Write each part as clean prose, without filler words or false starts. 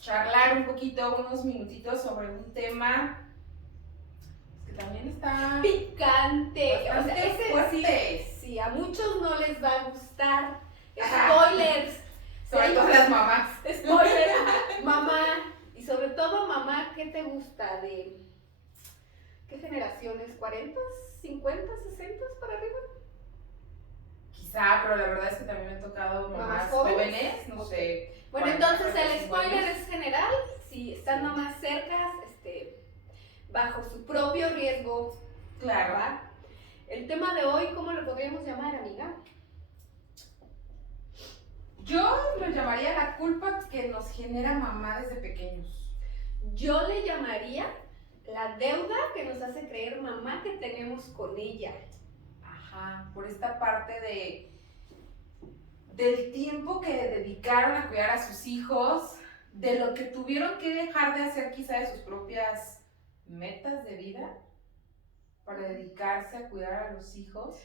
charlar un poquito, unos minutitos sobre un tema que también está picante. bastante Ese fuerte. sí, a muchos no les va a gustar. Ajá. Spoilers. Sobre Sí. todo las mamás. Spoilers. Mamá. Y sobre todo, mamá, ¿qué te gusta? ¿De qué generaciones? ¿40, 50, 60 para arriba? Quizá, pero la verdad es que también me han tocado mamás jóvenes, no sé. Bueno, 40, entonces el 45 spoiler años. es general. Si están mamás cercas, bajo su propio riesgo. Claro. ¿Va? El tema de hoy, ¿cómo lo podríamos llamar, amiga? Yo lo llamaría la culpa que nos genera mamá desde pequeños. Yo le llamaría la deuda que nos hace creer mamá que tenemos con ella. Ajá, por esta parte del tiempo que dedicaron a cuidar a sus hijos, de lo que tuvieron que dejar de hacer quizá de sus propias metas de vida para dedicarse a cuidar a los hijos.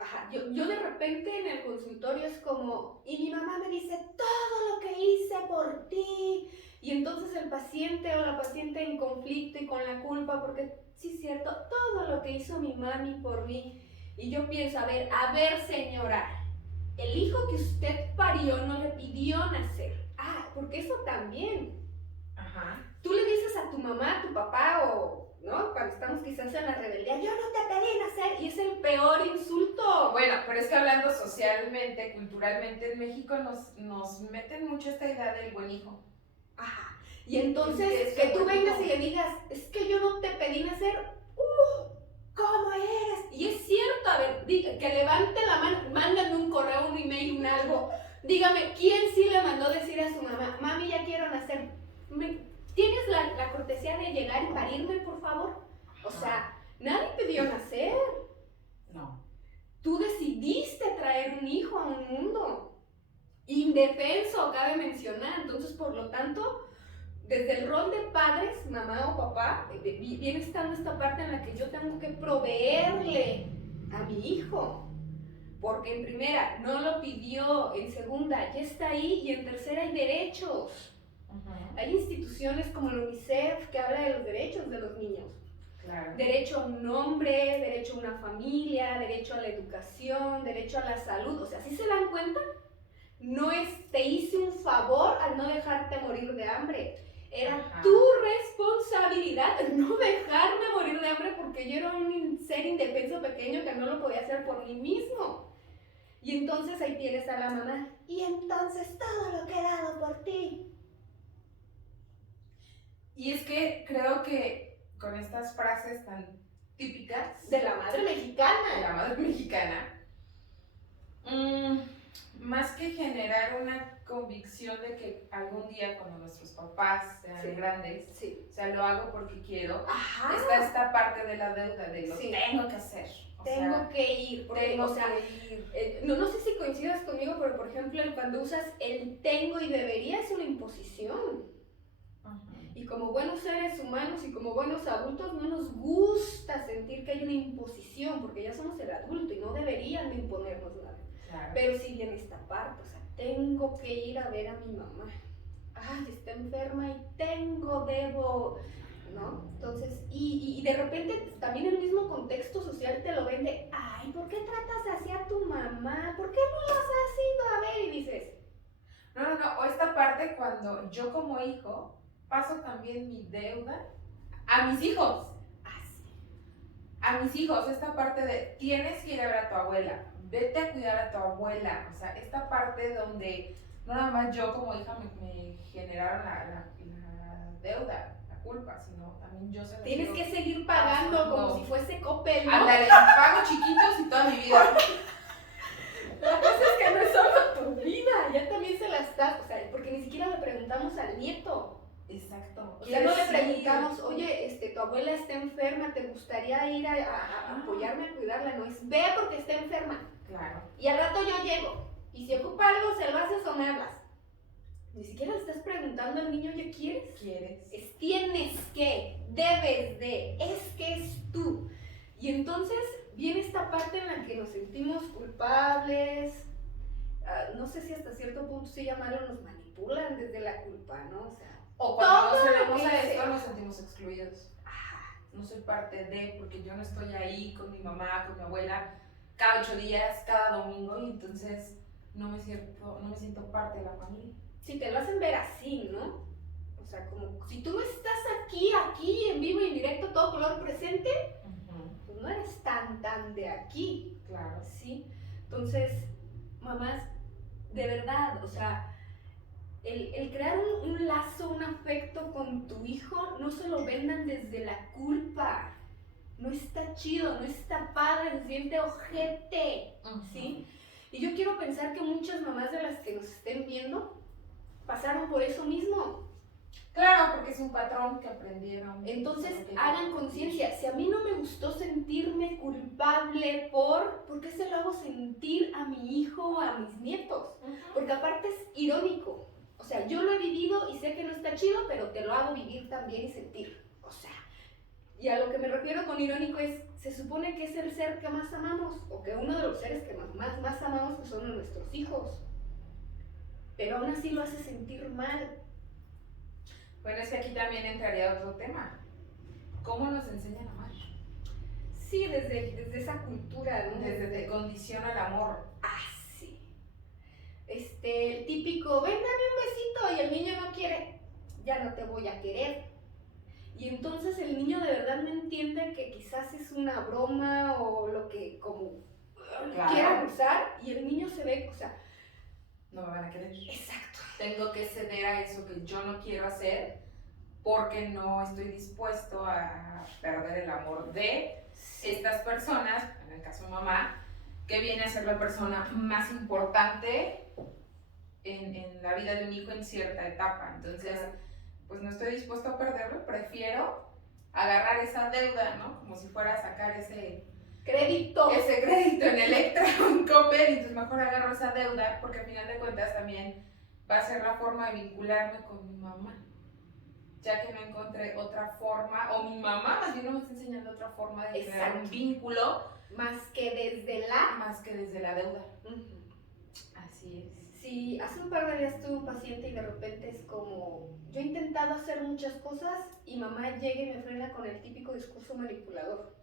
Ajá, yo de repente en el consultorio es como, y mi mamá me dice todo lo que hice por ti, y entonces el paciente o la paciente en conflicto y con la culpa, porque sí es cierto, todo lo que hizo mi mami por mí, y yo pienso, a ver señora, el hijo que usted parió no le pidió nacer, porque eso también. Ajá. Tú le dices a tu mamá, a tu papá o, ¿no? Cuando estamos quizás en la rebeldía, yo no te pedí nacer, y es el peor insulto. Bueno, pero es que hablando socialmente, culturalmente, en México nos meten mucho esta idea del buen hijo. Ajá. Y entonces, que tú vengas y le digas, es que yo no te pedí nacer, ¿cómo eres? Y es cierto, a ver, que levante la mano, mándame un correo, un email, un algo, dígame, ¿quién sí le mandó decir a su mamá, mami, ya quiero nacer? ¿Tienes la cortesía de llegar y parirme, por favor? O sea, nadie pidió nacer. No. Tú decidiste traer un hijo a un mundo. Indefenso, cabe mencionar. Entonces, por lo tanto, desde el rol de padres, mamá o papá, viene estando esta parte en la que yo tengo que proveerle a mi hijo. Porque en primera, no lo pidió, en segunda, ya está ahí, y en tercera hay derechos. Hay instituciones como la UNICEF que habla de los derechos de los niños. Claro. Derecho a un nombre, derecho a una familia, derecho a la educación, derecho a la salud. O sea, ¿sí se dan cuenta? No es te hice un favor al no dejarte morir de hambre. Era tu responsabilidad no dejarme morir de hambre porque yo era un ser indefenso pequeño que no lo podía hacer por mí mismo. Y entonces ahí tienes a la mamá. Y entonces todo lo que he dado por ti. Y es que creo que con estas frases tan típicas de la madre mexicana, más que generar una convicción de que algún día cuando nuestros papás sean grandes, o sea, lo hago porque quiero, está esta parte de la deuda, de lo tengo que hacer. Tengo que ir, porque, no sé si coincidas conmigo, pero por ejemplo, cuando usas el tengo y debería es una imposición. Y como buenos seres humanos y como buenos adultos no nos gusta sentir que hay una imposición, porque ya somos el adulto y no deberían de imponernos nada. Claro. Pero sí viene esta parte, o sea, tengo que ir a ver a mi mamá. Está enferma y debo, ¿no? Entonces, y de repente también el mismo contexto social te lo vende, ¿por qué tratas así a tu mamá? ¿Por qué no las has ido a ver? Y dices, no, o esta parte cuando yo como hijo paso también mi deuda a mis hijos. A mis hijos, esta parte de tienes que ir a ver a tu abuela, vete a cuidar a tu abuela. O sea, esta parte donde no nada más yo como hija me generaron la deuda, la culpa, sino también yo se la tienes que seguir pagando como si fuese Coppel, ¿no? Ándale, pago chiquitos y toda mi vida. La cosa es que no es solo tu vida, ya también se la estás, o sea, porque ni siquiera le preguntamos al nieto. Exacto. O sea, no le preguntamos, oye, tu abuela está enferma, ¿te gustaría ir a apoyarme a cuidarla? No, es ve porque está enferma. Claro. Y al rato yo llego. Y si ocupa algo, se lo haces o me hablas. Ni siquiera le estás preguntando al niño, ¿ya quieres? Es tienes que, debes de, es que es tú. Y entonces viene esta parte en la que nos sentimos culpables. No sé si hasta cierto punto sí llamarlo nos manipulamos. manipulan desde la culpa, ¿no? O sea, o cuando nos todo lo tenemos que a hice. esto nos sentimos excluidos. No soy parte de, porque yo no estoy ahí con mi mamá, con mi abuela, cada 8 días, cada domingo, y entonces no me siento parte de la familia. Sí, te lo hacen ver así, ¿no? O sea, como si tú no estás aquí, en vivo y en directo, todo color presente, pues no eres tan de aquí. Claro. ¿Sí? Entonces, mamás, de verdad, o sea, el crear un lazo, un afecto con tu hijo, no se lo vendan desde la culpa. No está chido, no está padre, se siente ojete, ¿sí? Y yo quiero pensar que muchas mamás de las que nos estén viendo pasaron por eso mismo. Claro, porque es un patrón que aprendieron. Entonces, hagan conciencia. Si a mí no me gustó sentirme culpable ¿por qué se lo hago sentir a mi hijo o a mis nietos? Porque aparte es irónico. O sea, yo lo he vivido y sé que no está chido, pero te lo hago vivir también y sentir. O sea, y a lo que me refiero con irónico es, se supone que es el ser que más amamos, o que uno de los seres que más amamos pues son nuestros hijos. Pero aún así lo hace sentir mal. Bueno, es que aquí también entraría otro tema. ¿Cómo nos enseñan a amar? Sí, desde esa cultura, ¿no? Desde te condiciona el amor. Ah, sí. El típico, ven, dame un besito, y el niño no quiere, ya no te voy a querer. Y entonces el niño de verdad no entiende que quizás es una broma o lo que como quieran usar, y el niño se ve, o sea, no me van a querer. Exacto. Tengo que ceder a eso que yo no quiero hacer porque no estoy dispuesto a perder el amor de estas personas, en el caso de mamá, que viene a ser la persona más importante en la vida de un hijo en cierta etapa. Entonces, pues no estoy dispuesto a perderlo, prefiero agarrar esa deuda, ¿no? Como si fuera a sacar ese crédito en Electra, un Coppel, y entonces mejor agarro esa deuda porque al final de cuentas también va a ser la forma de vincularme con mi mamá, ya que no encontré otra forma, o mi mamá más bien no me está enseñando otra forma de crear un vínculo más que desde la deuda. Así es. Sí, hace un par de días tuve un paciente y de repente es como, yo he intentado hacer muchas cosas y mamá llega y me frena con el típico discurso manipulador.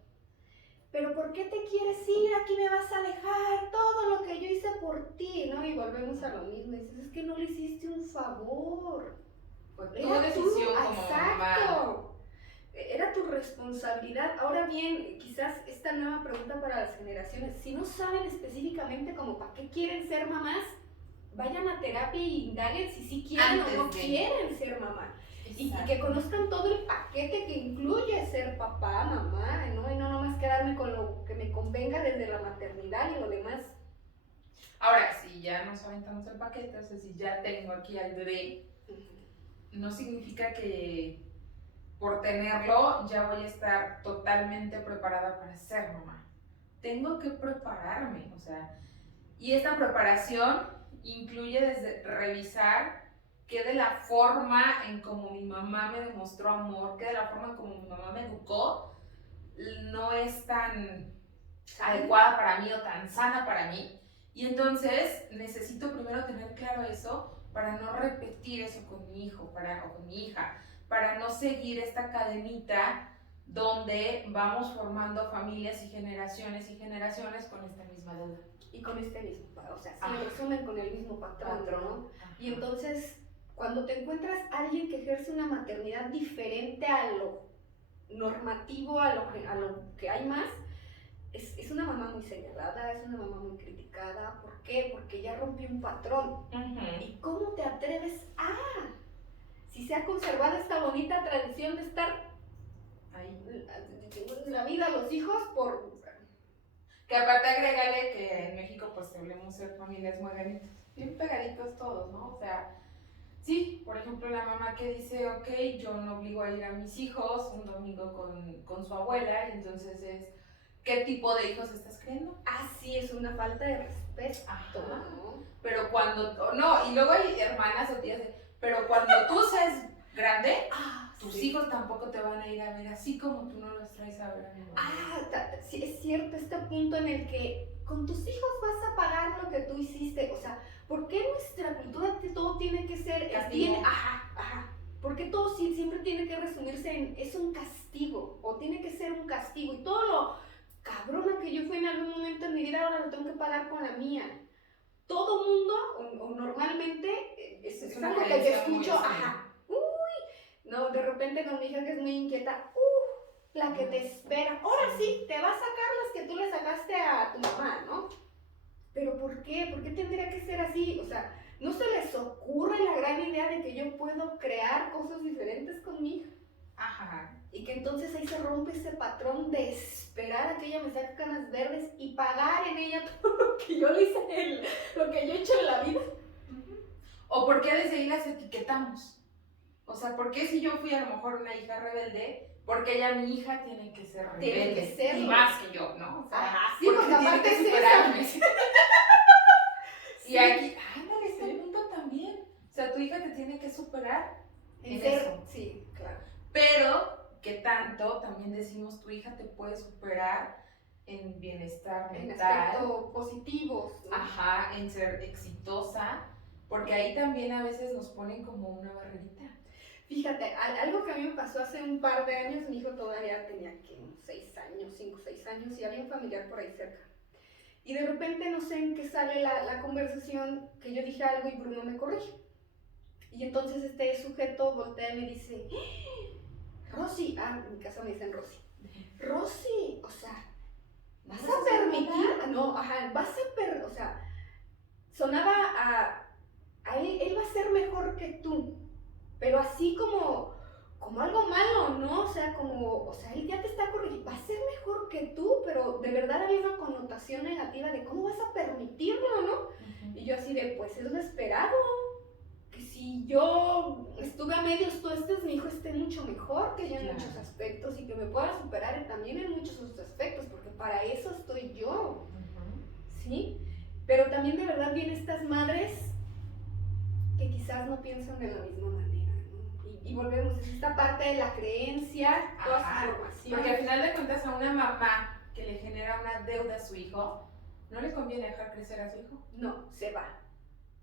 Pero ¿por qué te quieres ir? Aquí me vas a dejar, todo lo que yo hice por ti, ¿no? Y volvemos a lo mismo, y dices, es que no le hiciste un favor. Fue tu decisión como mamá. Era tu responsabilidad. Ahora bien, quizás esta nueva pregunta para las generaciones, si no saben específicamente como para qué quieren ser mamás, vayan a terapia y indaguen si sí quieren o no quieren ser mamá. Y que conozcan todo el paquete que incluye ser papá, mamá, ¿no? Y no nomás quedarme con lo que me convenga desde la maternidad y lo demás. Ahora, si ya nos aventamos el paquete, o sea, si ya tengo aquí al bebé, no significa que por tenerlo ya voy a estar totalmente preparada para ser mamá. Tengo que prepararme, o sea, y esta preparación incluye desde revisar que de la forma en como mi mamá me demostró amor, que de la forma en como mi mamá me educó, no es tan adecuada para mí o tan sana para mí. Y entonces necesito primero tener claro eso para no repetir eso con mi hijo o con mi hija, para no seguir esta cadenita donde vamos formando familias y generaciones con esta misma deuda. Y con este mismo, o sea, se resumen con el mismo patrón, ¿no? Y entonces, cuando te encuentras a alguien que ejerce una maternidad diferente a lo normativo, a lo que hay más, es una mamá muy señalada, es una mamá muy criticada. ¿Por qué? Porque ya rompió un patrón. ¿Y cómo te atreves a? Si se ha conservado esta bonita tradición de estar ahí, la vida a los hijos por... Que aparte agrégale que en México pues solemos ser familias muy bien pegaditos todos, ¿no? O sea, sí, por ejemplo la mamá que dice, ok, yo no obligo a ir a mis hijos un domingo con su abuela, y entonces es, ¿qué tipo de hijos estás criando? Ah, sí, es una falta de respeto. ¿No? Pero cuando, no, y luego hay hermanas o tías, pero cuando tú seas grande, tus hijos tampoco te van a ir a ver así como tú no los traes a ver a mi mamá. Sí, es cierto, este punto en el que con tus hijos vas a pagar lo que tú hiciste, o sea, ¿Por qué en nuestra cultura todo tiene que ser... Castigo. ¿Por qué todo siempre tiene que resumirse en es un castigo? O tiene que ser un castigo. Y todo lo cabrona que yo fui en algún momento en mi vida, ahora lo tengo que pagar con la mía. Todo mundo, o normalmente, es una algo que yo escucho, no, de repente con mi hija que es muy inquieta, la que te espera. Ahora sí, te va a sacar las que tú le sacaste a tu mamá, ¿no? Pero ¿por qué? ¿Por qué tendría que ser así? O sea, ¿no se les ocurre la gran idea de que yo puedo crear cosas diferentes con mi hija? Ajá. Y que entonces ahí se rompe ese patrón de esperar a que ella me saque canas verdes y pagar en ella todo lo que yo le hice, lo que yo he hecho en la vida. ¿O por qué desde ahí las etiquetamos? O sea, ¿por qué si yo fui a lo mejor una hija rebelde, porque ella, mi hija, tiene que ser rebelde? Tiene que serlo. Y más que yo, ¿no? O sea, sí, porque porque tiene aparte que es superarme. eso. Y aquí, ándale, este punto también. O sea, tu hija te tiene que superar en eso. Sí, claro. Pero, ¿qué tanto también decimos tu hija te puede superar en bienestar mental? En aspectos positivos, ¿no? Ajá, en ser exitosa, porque ahí también a veces nos ponen como una barrerita. Fíjate, algo que a mí me pasó hace un par de años, mi hijo todavía tenía que unos 6 años, 5 o 6 años, y había un familiar por ahí cerca. Y de repente no sé en qué sale la conversación, que yo dije algo y Bruno me corrige. Y entonces este sujeto voltea y me dice, Rosy, en mi casa me dicen Rosy. Rosy, o sea, vas a permitir, o sea, sonaba a él va a ser mejor que tú, pero así como algo malo, ¿no? O sea, él ya te está corrigiendo, va a ser mejor que tú, pero de verdad había una connotación negativa de cómo vas a permitirlo, ¿no? Uh-huh. Y yo así de, pues es lo esperado, que si yo estuve a medios, tú mi hijo esté mucho mejor que yo en muchos aspectos y que me pueda superar también en muchos otros aspectos, porque para eso estoy yo, ¿sí? Pero también de verdad vienen estas madres que quizás no piensan de la misma manera. Y volvemos, es esta parte de la creencia, toda su formación. Porque al final de cuentas a una mamá que le genera una deuda a su hijo, no le conviene dejar crecer a su hijo. No, se va.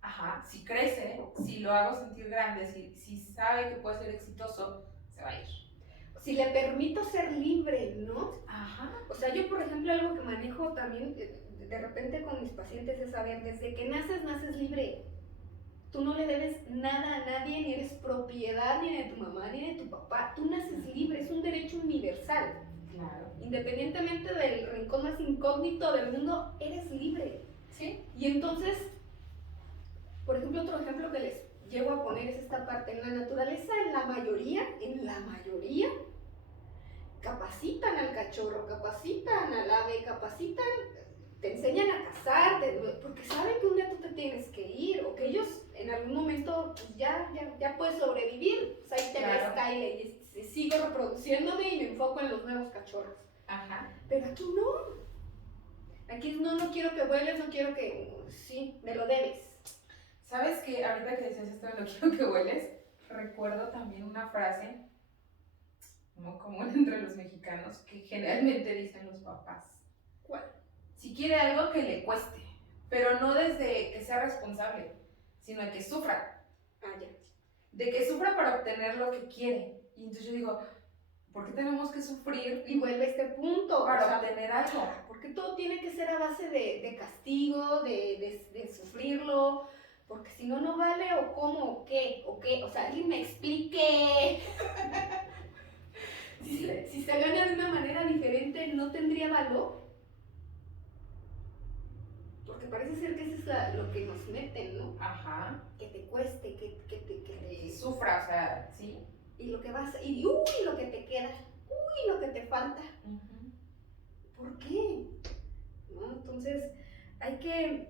Ajá, si crece, si lo hago sentir grande, si sabe que puede ser exitoso, se va a ir. Si le permito ser libre, ¿no? Ajá. O sea, yo por ejemplo algo que manejo también de repente con mis pacientes es saber, desde que naces libre. Tú no le debes nada a nadie, ni eres propiedad ni de tu mamá ni de tu papá. Tú naces libre, es un derecho universal. Claro. Independientemente del rincón más incógnito del mundo, eres libre. Sí. Y entonces, por ejemplo, otro ejemplo que les llevo a poner es esta parte. En la naturaleza, en la mayoría, capacitan al cachorro, capacitan al ave, te enseñan a cazar, porque saben que un día tú te tienes que ir, o que ellos en algún momento pues, ya puedes sobrevivir. O sea, ahí te ves, Kyle, y sigo reproduciéndome y me enfoco en los nuevos cachorros. Ajá. Pero aquí no. Aquí no quiero que vueles, no quiero que... Sí, me lo debes. ¿Sabes qué? Ahorita que decías esto de no quiero que vueles, recuerdo también una frase muy común entre los mexicanos que generalmente dicen los papás. ¿Cuál? Si quiere algo que le cueste, pero no desde que sea responsable, sino de que sufra. Ya. De que sufra para obtener lo que quiere. Y entonces yo digo, ¿por qué tenemos que sufrir? Y vuelve a este punto. Para obtener algo. Porque todo tiene que ser a base de castigo, de sufrirlo, porque si no, no vale, o cómo, o qué. O sea, alguien me explique. Si se gana de una manera diferente, ¿no tendría valor? Porque parece ser que eso es lo que nos meten, ¿no? Ajá. Que te cueste, que te sufra, o sea, sí. Y lo que vas, y lo que te queda, lo que te falta. ¿Por qué? ¿No? Entonces, hay que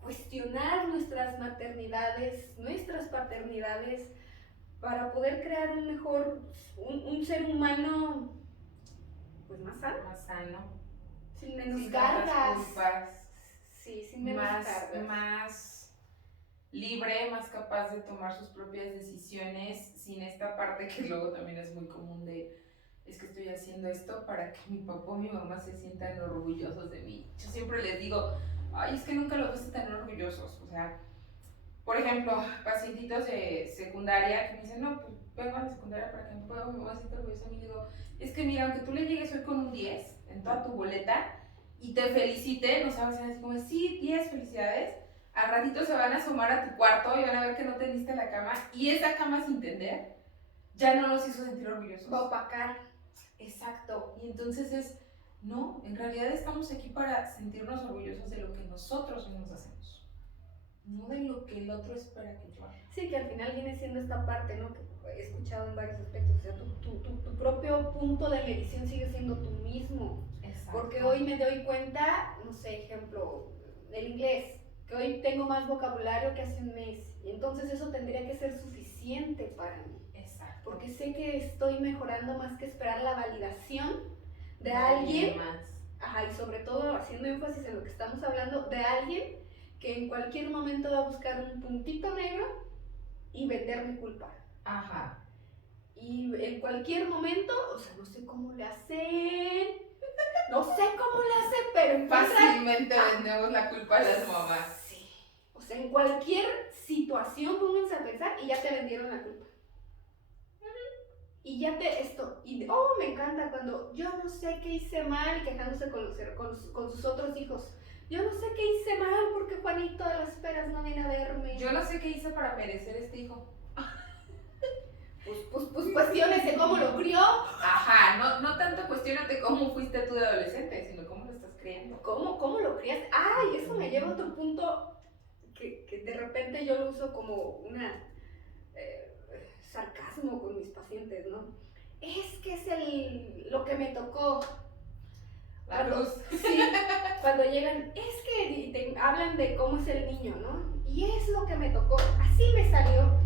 cuestionar nuestras maternidades, nuestras paternidades, para poder crear un ser humano, pues más sano. Más sano. Sin menos cargas. Culpas. Sí, sin menos cargas. Más libre, más capaz de tomar sus propias decisiones, sin esta parte que luego también es muy común de, es que estoy haciendo esto para que mi papá o mi mamá se sientan orgullosos de mí. Yo siempre les digo, ay, es que nunca los vas a tener orgullosos. O sea, por ejemplo, pacientitos de secundaria que me dicen, no, pues vengo a la secundaria para que me voy a sentir orgullosa. Y digo, es que mira, aunque tú le llegues hoy con un 10 en toda tu boleta y te feliciten, o sea, vas a decir como, sí, 10 felicidades, al ratito se van a asomar a tu cuarto y van a ver que no tendiste la cama, y esa cama sin tender ya no los hizo sentir orgullosos. Va a opacar. Exacto, y entonces no, en realidad estamos aquí para sentirnos orgullosos de lo que nosotros mismos hacemos, no de lo que el otro espera que yo haga. Sí, que al final viene siendo esta parte, ¿no? Que he escuchado en varios aspectos, o sea, tu propio punto de medición sigue siendo tú mismo. Exacto. Porque hoy me doy cuenta, no sé, ejemplo, el inglés, que hoy tengo más vocabulario que hace un mes, y entonces eso tendría que ser suficiente para mí. Exacto. Porque sé que estoy mejorando más que esperar la validación de alguien, ajá, y sobre todo haciendo énfasis en lo que estamos hablando, de alguien que en cualquier momento va a buscar un puntito negro y venderme culpa. Ajá. Y en cualquier momento, o sea, no sé cómo le hacen, pero fácilmente vendemos la culpa a las mamás. Sí. O sea, en cualquier situación pónganse a pensar y ya te vendieron la culpa. Y ya me encanta cuando yo no sé qué hice mal y quejándose con sus otros hijos. Yo no sé qué hice mal porque Juanito de las Peras no viene a verme. Yo no sé qué hice para merecer este hijo. Pues cuestiones cómo lo crió. Ajá, no tanto cuestionate cómo fuiste tú de adolescente, sino cómo lo estás criando. ¿Cómo lo criaste? Y eso me lleva a otro punto que de repente yo lo uso como una sarcasmo con mis pacientes, ¿no? Es que es lo que me tocó. La cruz. Sí, cuando llegan, es que te hablan de cómo es el niño, ¿no? Y es lo que me tocó, así me salió.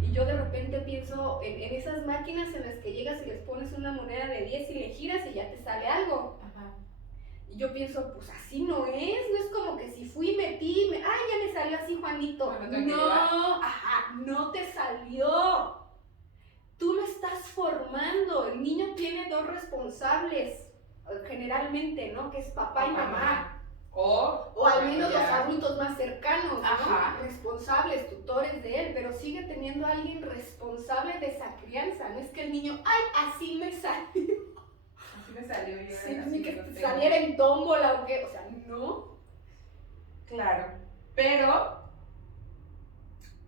Y yo de repente pienso en esas máquinas en las que llegas y les pones una moneda de 10 y le giras y ya te sale algo. Ajá. Y yo pienso, pues así no es como que si fui, metí, ya me salió así Juanito. No te salió. Tú lo estás formando. El niño tiene dos responsables, generalmente, ¿no? Que es papá y mamá. O al menos los adultos más cercanos, ¿no? Responsables, tutores de él, pero sigue teniendo a alguien responsable de esa crianza. No es que el niño, así me salió. Así me salió yo. Sí, ni que saliera en tómbola o qué, o sea, no. Claro, pero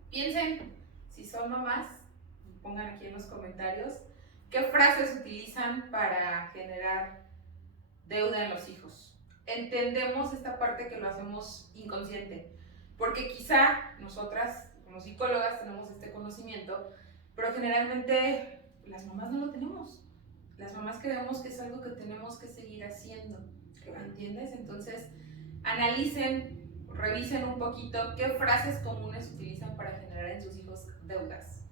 piensen, si son mamás, pongan aquí en los comentarios qué frases utilizan para generar deuda en los hijos. Entendemos esta parte que lo hacemos inconsciente, porque quizá nosotras como psicólogas tenemos este conocimiento, pero generalmente las mamás no lo tenemos. Las mamás creemos que es algo que tenemos que seguir haciendo, ¿entiendes? Entonces, analicen, revisen un poquito qué frases comunes utilizan para generar en sus hijos deudas.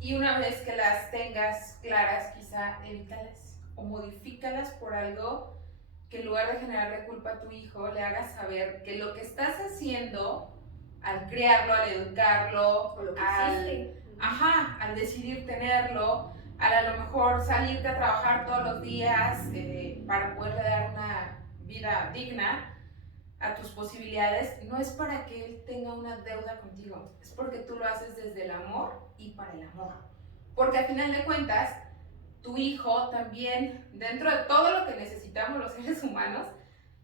Y una vez que las tengas claras, quizá evítalas o modifícalas por algo que en lugar de generarle culpa a tu hijo, le hagas saber que lo que estás haciendo al criarlo, al educarlo, o lo que al decidir tenerlo, a lo mejor salirte a trabajar todos los días para poderle dar una vida digna a tus posibilidades, no es para que él tenga una deuda contigo, es porque tú lo haces desde el amor y para el amor. Porque al final de cuentas, tu hijo también, dentro de todo lo que necesitamos los seres humanos,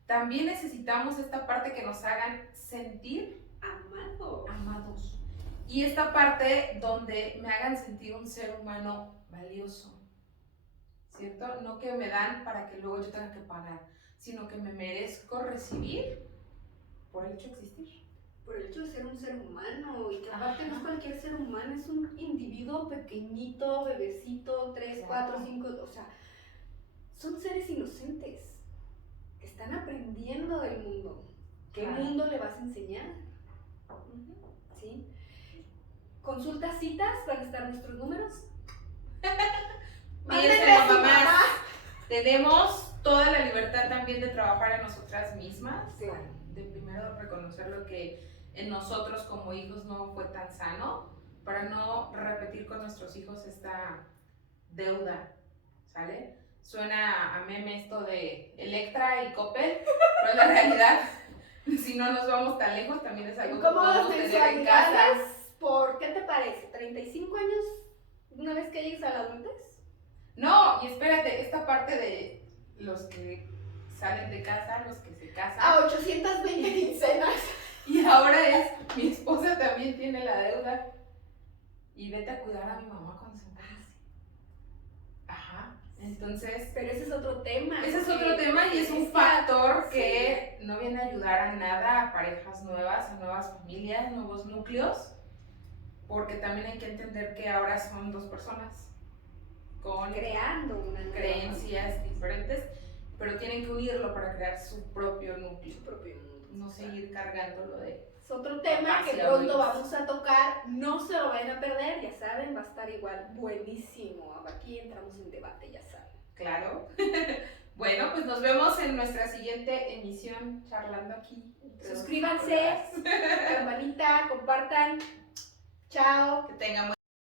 también necesitamos esta parte que nos hagan sentir amados. Y esta parte donde me hagan sentir un ser humano valioso, ¿cierto? No que me dan para que luego yo tenga que pagar, sino que me merezco recibir por el hecho de existir. Por el hecho de ser un ser humano, y que aparte no es cualquier ser humano, es un individuo pequeñito, bebecito, 3, 4, 5, o sea, son seres inocentes, que están aprendiendo del mundo. ¿Qué mundo le vas a enseñar? ¿Sí? Consultas, citas, van a estar nuestros números. Miren, mamás, tenemos toda la libertad también de trabajar en nosotras mismas, de primero reconocer lo que en nosotros como hijos no fue tan sano, para no repetir con nuestros hijos esta deuda, ¿sale? Suena a meme esto de Electra y Coppel, pero en la realidad Si no nos vamos tan lejos, también es algo que ¿Cómo las podemos tener en casa. mensualidades? ¿Por qué te parece? ¿35 años una vez que llegues a la adultez? No, y espérate, esta parte de los que salen de casa, los que se casan. A 820 quincenas. Y ahora es, mi esposa también tiene la deuda. Y vete a cuidar a mi mamá cuando se embarace. Ajá. Entonces, Pero ese es otro tema. ese es otro tema y es un factor que no viene a ayudar a nada a parejas nuevas, a nuevas familias, nuevos núcleos. Porque también hay que entender que ahora son dos personas con creando una nueva creencias diferentes, pero tienen que unirlo para crear su propio núcleo. su propio mundo. No seguir cargándolo de... Es otro tema papás que y pronto abuelos. vamos a tocar. No se lo vayan a perder, ya saben, va a estar igual buenísimo. Aquí entramos en debate, ya saben. Claro. Bueno, pues nos vemos en nuestra siguiente emisión charlando aquí. Suscríbanse, campanita, compartan. Chao. Que tengan